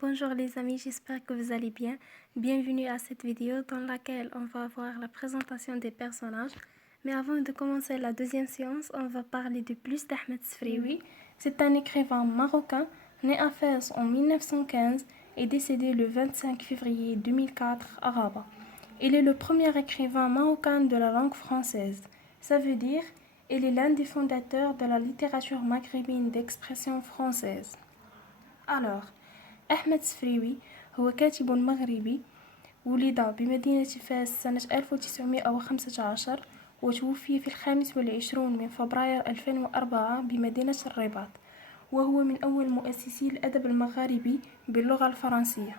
Bonjour les amis, j'espère que vous allez bien. Bienvenue à cette vidéo dans laquelle on va voir la présentation des personnages. Mais avant de commencer la deuxième séance, on va parler de plus d'Ahmed Sfrioui. C'est un écrivain marocain né à Fès en 1915 et décédé le 25 février 2004 à Rabat. Il est le premier écrivain marocain de la langue française. Ça veut dire il est l'un des fondateurs de la littérature maghrébine d'expression française. Alors, أحمد سفريوي هو كاتب مغربي ولد بمدينة فاس سنة 1915 وتوفي في 25 من فبراير 2004 بمدينة الرباط وهو من أول مؤسسي الأدب المغاربي باللغة الفرنسية.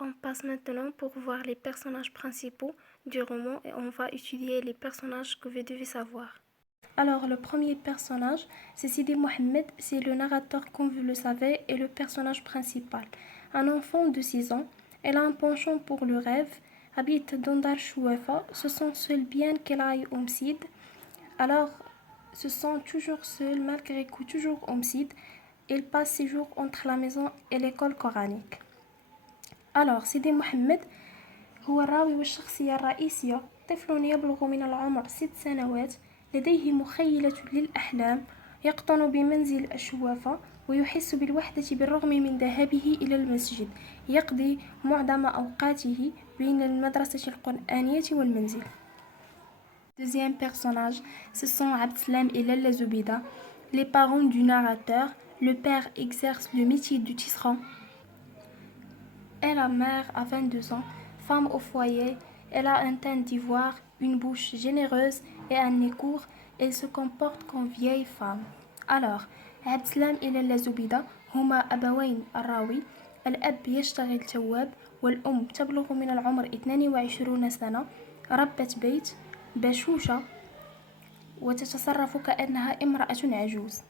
On passe maintenant pour voir les personnages principaux du roman et on va étudier les personnages que vous devez savoir. Alors, le premier personnage, c'est Sidi Mohamed, c'est le narrateur comme vous le savez et le personnage principal. Un enfant de 6 ans, elle a un penchant pour le rêve, habite dans Dar Chouafa, se sent seule bien qu'elle aille au Msid. Alors, se sent toujours seule malgré que toujours au Msid, elle passe ses jours entre la maison et l'école coranique. Alors, Sidi Mohamed هو الراوي والشخصية الرئيسية، طفل يبلغ من العمر 6 سنوات، لديه مخيلة للأحلام، يقطن بمنزل الشوافة ويحس بالوحدة بالرغم من ذهابه إلى المسجد، يقضي معظم أوقاته بين المدرسة القرآنية والمنزل. Deuxième personnage, ce sont Abdeslam et Lalla Zoubida, les parents du narrateur. Le père exerce le métier de tisserand et la mère a 22 ans. Femme au foyer, elle a un teint d'ivoire, une bouche généreuse et un nez court. Elle se comporte comme vieille femme. Alors, عبدسلام إلى اللزبيدة هما أبوين الراوي. الأب يشتغل تواب والأم تبلغ من العمر 22 سنة، ربة بيت بشوشة وتتصرف كأنها امرأة عجوز.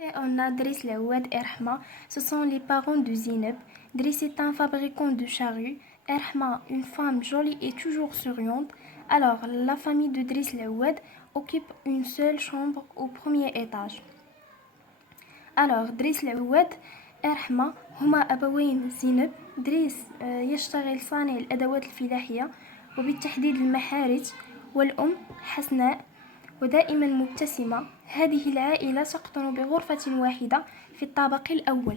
Et on a Driss Laouad et Rahma, ce sont les parents de Zineb. Driss est un fabricant de charrues, Rahma une femme jolie et toujours souriante. Alors, la famille de Driss Laouad occupe une seule chambre au premier étage. Alors, Driss Laouad et Rahma هما أبوين زينب. دريس يشتغل صانع الأدوات الفلاحية وبالتحديد المحارج، والأم حسناء ودائما مبتسمة. هذه العائلة تقطن بغرفة واحدة في الطابق الأول.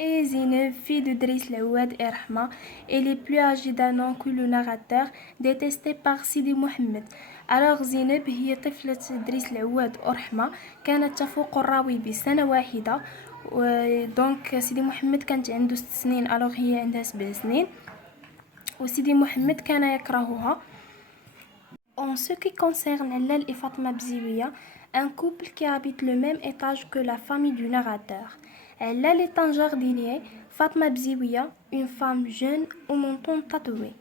Et Zineb, fille de Driss Laouad et Rahma, elle est plus âgée d'un an que le narrateur, détestée par Sidi Mohamed. Alors Zineb هي طفلة دريس العواد ورحمة، كانت تفوق الراوي بسنة واحدة. دونك سيدي محمد كانت عنده 6 سنين، alors هي عندها 7 سنين، وسيدي محمد كان يكرهها. En ce qui concerne Lal et Fatma Bziouia, un couple qui habite le même étage que la famille du narrateur. Lal est un jardinier, Fatma Bziouia, une femme jeune au menton tatoué.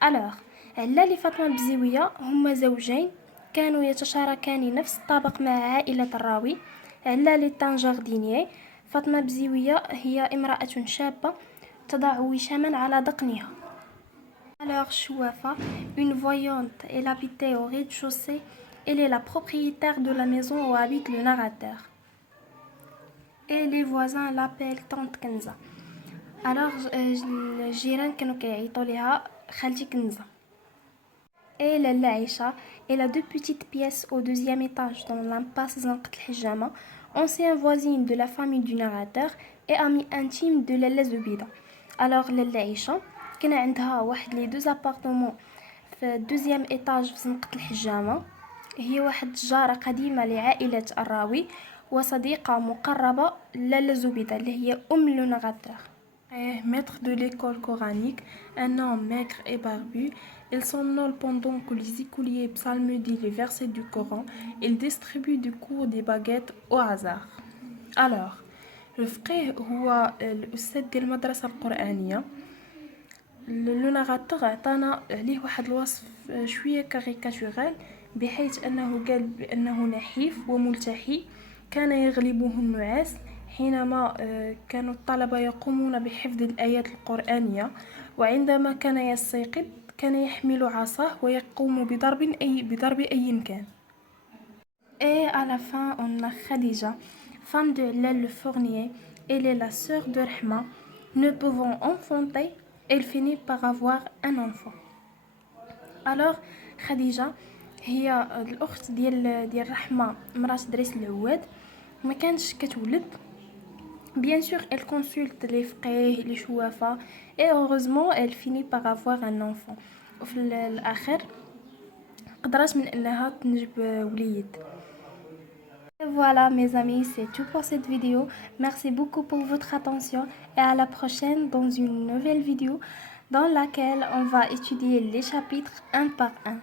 Alors, Lal et Fatma Bziouia هما زوجين كانوا يتشاركان نفس الطابق مع عائلة الراوي. لال est un jardinier. فاطمة بزيوية هي امرأة شابة تضع وشاما على ذقنها. Alors Chouafa, une voyante, elle habitait au rez-de-chaussée. Elle est la propriétaire de la maison où habite le narrateur. Et les voisins l'appellent Tante Kenza. Alors الجيران كانوا كيعيطوا ليها خالتي كنزة. Et Lalla Aïcha, elle a 2 petites pièces au 2e étage dans l'impasse Zanqat el-Hijama, ancienne voisine de la famille du narrateur et amie intime de Lalla Zoubida. Alors Lalla Aïcha كان عندها واحد لي 2 ابارتمون في 2e étage في زنقة الحجامة. هي واحد جارة قديمة لعائلة الراوي وصديقة مقربة للا زبيدة اللي هي أم لو نغاتور. Maître de l'école coranique, un homme maigre et barbu, il somnole pendant que les écoliers psalmodient les versets du Coran. Il distribue du cours des baguettes au hasard. Alors, الفقيه هو الأستاذ ديال المدرسة القرآنية. لو ناراتور عطانا عليه واحد الوصف شويه كاريكاتورال، بحيث انه قال بانه نحيف وملتحي، كان يغلبه النعاس حينما كانوا الطلبة يقومون بحفظ الآيات القرآنية، وعندما كان يستيقظ كان يحمل عصاه ويقوم بضرب أي كان. Et à la fin, on a Khadija, femme de Lal le fournier. elle est la sœur de Rahma, ne pouvant enfanter, elle finit par avoir un enfant. Alors خديجة هي الأخت ديال رحمة مرات دريس العواد ما كانش كتولد. Bien sûr, elle consulte les فقيه les شوافة et heureusement elle finit par avoir un enfant. وفي الآخر قدرت من أنها تنجب وليد. Et voilà mes amis, c'est tout pour cette vidéo. Merci beaucoup pour votre attention et à la prochaine dans une nouvelle vidéo dans laquelle on va étudier les chapitres un par un.